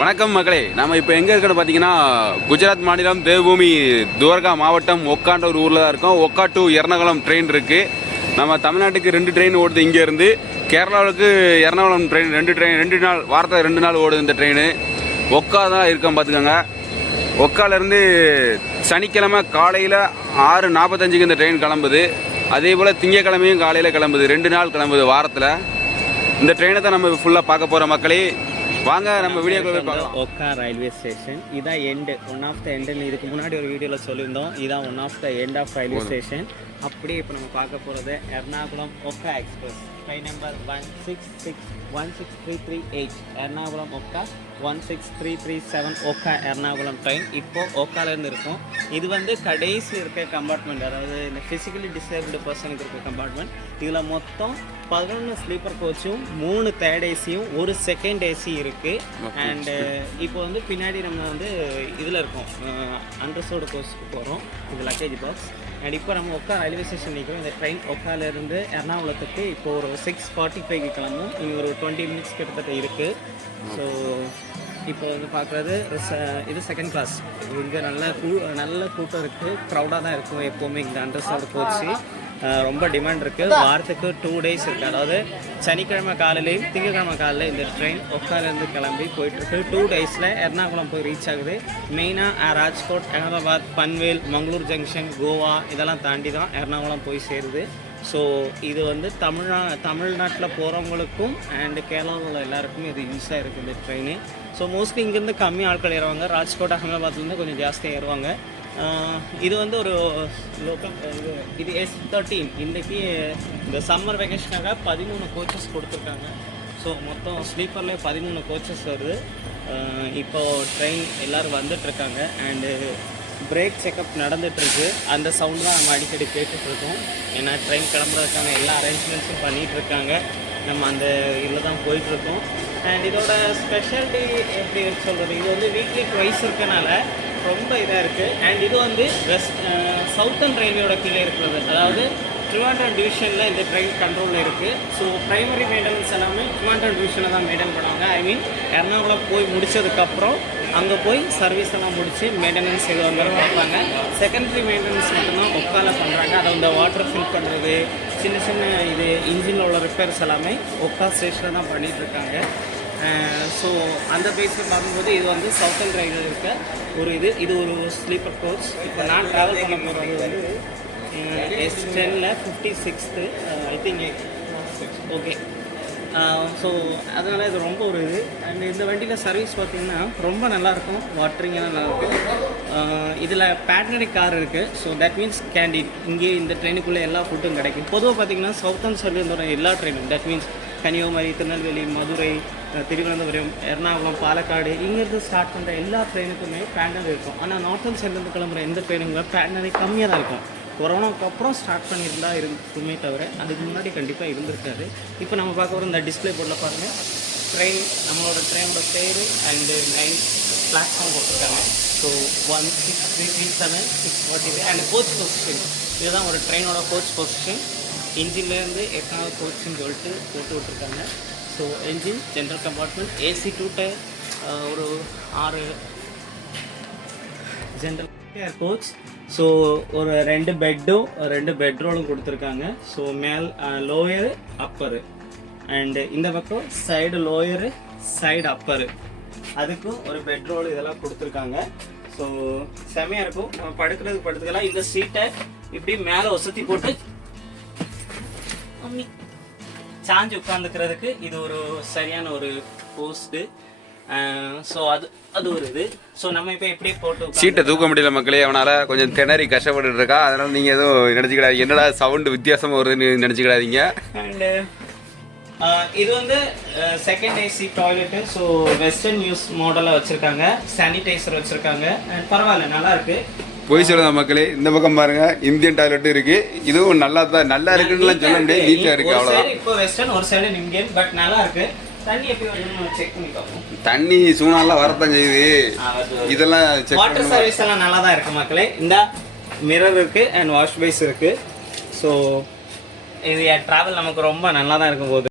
வணக்கம் மக்களே, நம்ம இப்போ எங்கே இருக்கோன்னு பார்த்தீங்கன்னா குஜராத் மாநிலம் தேவ்பூமி துவாரகா மாவட்டம் ஒக்கான்ற ஒரு ஊரில் தான் இருக்கோம். ஒக்கா டு எர்ணாகுளம் ட்ரெயின் இருக்குது. நம்ம தமிழ்நாட்டுக்கு 2 ட்ரெயின் ஓடுது இங்கேருந்து. கேரளாவுக்கு எர்ணாகுளம் ட்ரெயின் 2 நாள் வாரத்தில் 2 நாள் ஓடுது இந்த ட்ரெயின். ஒக்கா தான் இருக்கோம் பார்த்துக்கோங்க. ஒக்காலேருந்து சனிக்கிழமை காலையில் 6:45க்கு இந்த ட்ரெயின் கிளம்புது. அதே போல் திங்கக்கிழமையும் காலையில் கிளம்புது. 2 நாள் கிளம்புது வாரத்தில். இந்த ட்ரெயினை தான் நம்ம ஃபுல்லாக பார்க்க போகிற மக்களே. வாங்க நம்ம வீடியோக்குள்ள போய் பார்க்கலாம். ஒக்கா ரயில்வே ஸ்டேஷன் இதான் எண்டு, ஒன் ஆஃப் த எண்டுன்னு இதுக்கு முன்னாடி ஒரு வீடியோவில் சொல்லியிருந்தோம். இதான் one of the end of railway station. அப்படியே இப்போ நம்ம பார்க்க போகிறது Ernakulam Okha express train number 16338 Ernakulam Okha 16337 Okha Ernakulam train. இப்போ ஒக்காலேருந்து இருக்கும். இது வந்து கடைசி இருக்க கம்பார்ட்மெண்ட், அதாவது இந்த ஃபிசிக்கலி டிசேபிள்டு பர்சனுக்கு இருக்க கம்பார்ட்மெண்ட். இதில் மொத்தம் 11 ஸ்லீப்பர் கோச்சும் 3 தேர்ட் ஏசியும் 1 செகண்ட் ஏசி இருக்குது. அண்டு இப்போ வந்து பின்னாடி நம்ம வந்து இதில் இருக்கோம், அண்டர்சோடு கோச்சுக்கு போகிறோம். இது லக்கேஜ் பாக்ஸ். அண்ட் இப்போ நம்ம ஒக்கா ரயில்வே ஸ்டேஷன் நிற்கிறோம். இந்த ட்ரெயின் ஒக்காலேருந்து எர்ணாகுளத்துக்கு இப்போ ஒரு 6:45க்கு கிளம்பும். இங்கே ஒரு 20 மினிட்ஸ் கிட்டத்தட்ட இருக்குது. ஸோ இப்போ வந்து பார்க்குறது இது செகண்ட் கிளாஸ். இங்கே நல்ல கூட்டம் இருக்குது, க்ரௌடாக தான் இருக்கும் எப்போவுமே. இந்த அண்டர்சோடு கோச்சு ரொம்ப டிமாண்ட் இருக்குது. வாரத்துக்கு 2 டேஸ் இருக்குது. அதாவது சனிக்கிழமை காலையிலையும் திங்கக்கிழமை காலையில் இந்த ட்ரெயின் ஒக்காலேருந்து கிளம்பி போயிட்டுருக்கு. 2 டேஸில் எர்ணாகுளம் போய் ரீச் ஆகுது. மெயினாக ராஜ்கோட், அகமதாபாத், பன்வேல், மங்களூர் ஜங்ஷன், கோவா இதெல்லாம் தாண்டி தான் எர்ணாகுளம் போய் சேருது. ஸோ இது வந்து தமிழ்நாட்டில் போகிறவங்களுக்கும் அண்டு கேரளாவில் எல்லாருக்கும் இது யூஸாக இருக்குது இந்த ட்ரெயின். ஸோ மோஸ்ட்லி இங்கேருந்து கம்மி ஆட்கள் ஏறுவாங்க. ராஜ்கோட், அகமதாபாத்லேருந்து கொஞ்சம் ஜாஸ்தியாக ஏறுவாங்க. இது வந்து ஒரு லோக்கல் இது S13. இன்றைக்கி இந்த சம்மர் வெக்கேஷனாக 13 கோச்சஸ் கொடுத்துருக்காங்க. ஸோ மொத்தம் ஸ்லீப்பர்லேயே 13 கோச்சஸ் வருது. இப்போது ட்ரெயின் எல்லோரும் வந்துட்டுருக்காங்க. அண்டு பிரேக் செக்கப் நடந்துகிட்ருக்கு. அந்த சவுண்ட் தான் நம்ம அடிக்கடி கேட்டுட்ருக்கோம். ஏன்னா ட்ரெயின் கிளம்புறதுக்கான எல்லா அரேஞ்ச்மெண்ட்ஸும் பண்ணிகிட்ருக்காங்க. நம்ம அந்த இதில் தான் போயிட்டுருக்கோம். அண்ட் இதோட ஸ்பெஷாலிட்டி எப்படி சொல்கிறது, இது வந்து வீக்லி ட்வைஸ் இருக்கனால ரொம்ப இதாக இருக்குது. அண்ட் இது வந்து சவுத்தர்ன் ரயில்வேயோட கீழே இருக்கிறது. அதாவது ட்ரிவாண்ட்ரம் டிவிஷனில் இந்த ட்ரெயின் கண்ட்ரோலில் இருக்குது. ஸோ ப்ரைமரி மெயின்டெனன்ஸ் எல்லாமே ட்ரிவாண்ட்ரம் டிவிஷனில் தான் மெயின்டைன் பண்ணுவாங்க. ஐ மீன் எர்ணாகுளம் போய் முடித்ததுக்கப்புறம் அங்கே போய் சர்வீஸ் எல்லாம் முடித்து மெயின்டெனன்ஸ் இது வந்து பார்ப்பாங்க. செகண்டரி மெயின்டெனன்ஸ் மட்டும்தான் ஒக்கால பண்ணுறாங்க. அதை இந்த வாட்டர் ஃபில் பண்ணுறது, சின்ன இது இன்ஜினில் உள்ள ரிப்பேர்ஸ் எல்லாமே ஒக்கா ஸ்டேஷனில் தான் பண்ணிகிட்ருக்காங்க. ஸோ அந்த பேஸில் பார்க்கும்போது இது வந்து சவுத்தர்ன் ரயிலில் இருக்க ஒரு இது ஒரு ஸ்லீப்பர் கோச். இப்போ நான் ட்ராவல் பண்ண போகிறது வந்து S10ல் 56th I think. Okay. So அதனால் இது ரொம்ப ஒரு இது. அண்ட் இந்த வண்டியில் சர்வீஸ் பார்த்திங்கன்னா ரொம்ப நல்லாயிருக்கும். வாட்டரிங்காக நல்லாயிருக்கும். இதில் பேட்டனரி கார் இருக்குது. So that means canteen. இங்கே இந்த ட்ரெயினுக்குள்ளே எல்லா ஃபுட்டும் கிடைக்கும். பொதுவாக பார்த்திங்கன்னா சவுத்தர்ன் சைட்லேருந்து எல்லா ட்ரெயினும், தட் மீன்ஸ் கன்னியாகுமரி, திருநெல்வேலி, மதுரை, திருவனந்தபுரம், எர்ணாகுளம், பாலக்காடு, இங்கேருந்து ஸ்டார்ட் பண்ணுற எல்லா ட்ரெயினுக்குமே பேட்டனரி இருக்கும். ஆனால் நார்த்தன் சைட்லேருந்து கிளம்புற எந்த ட்ரெயினுங்க பேட்டனரி கம்மியாக தான் இருக்கும். கொரோனாவுக்கு அப்புறம் ஸ்டார்ட் பண்ணியிருந்தா இருக்குமே தவிர அதுக்கு முன்னாடி கண்டிப்பாக இருந்திருக்காது. இப்போ நம்ம பார்க்க வர இந்த டிஸ்பிளே போர்டில் பாருங்கள், ட்ரெயின் நம்மளோட ட்ரெயினோட பேர் அண்டு 9 பிளாட்ஃபார்ம் போட்டிருக்காங்க. So 16337 640 and coach position. இதுதான் ஒரு ட்ரெயினோட கோச் பொசிஷன். இன்ஜின்லேருந்து 8வது கோச்சுன்னு சொல்லிட்டு போட்டு விட்டுருக்காங்க. So engine, general compartment, AC 2 tier, ஒரு 6 ஜென்ரல் டயர் கோச். ஸோ ஒரு 2 பெட்டும் 2 பெட்ரோலும் கொடுத்துருக்காங்க. So lower, upper. அண்டு இந்த பக்கம் சைடு லோயரு, சைடு அப்பரு, அதுக்கும் ஒரு பெட்ரோல் இதெல்லாம் கொடுத்துருக்காங்க. ஸோ செமையாக இருக்கும். நம்ம படுத்துக்கலாம். இந்த சீட்டை இப்படி மேலே வசதி போட்டு சாஞ்சு உட்காந்துக்கிறதுக்கு இது ஒரு சரியான ஒரு போஸ்ட்டு. ஸோ அது ஒரு இது. ஸோ நம்ம இப்போ எப்படி போட்டு சீட்டை தூக்க முடியல மக்களே. அவனால் கொஞ்சம் திணறி கஷ்டப்பட்டு இருக்கா. அதனால் நீங்கள் எதுவும் நினச்சிக்கிடாதீங்க, என்னடா சவுண்டு வித்தியாசமாக வருதுன்னு நினச்சிக்கிடாதீங்க. அண்டு இது வந்து second AC toilet. So western use மாடலாக வச்சுருக்காங்க. சானிடைசர் வச்சுருக்காங்க. பரவாயில்ல, நல்லாயிருக்கு. போய் சொல்லுங்க மக்களே. இந்த பக்கம் பாருங்க, இந்தியன் டாய்லெட் இருக்கு. இதுவும் நல்லா இருக்குன்னு சொல்ல முடியாது, நீட்டா இருக்கு. அவ்வளவுதான். இப்போ வெஸ்டர்ன், ஒரு சைடு இந்தியன், பட் நல்லா இருக்கு. தண்ணி எப்படி வருதுன்னு செக் பண்ணி பார்ப்போம். தண்ணி சூனாலாம் வரத்தான் செய்யுது. இதெல்லாம் வாட்டர் சர்வீஸ் எல்லாம் நல்லா தான் இருக்கு மக்களே. இந்த மிரர் இருக்கு அண்ட் வாஷ் பேஸ் இருக்கு. ஸோ இது டிராவல் நமக்கு ரொம்ப நல்லா தான் இருக்கும் போது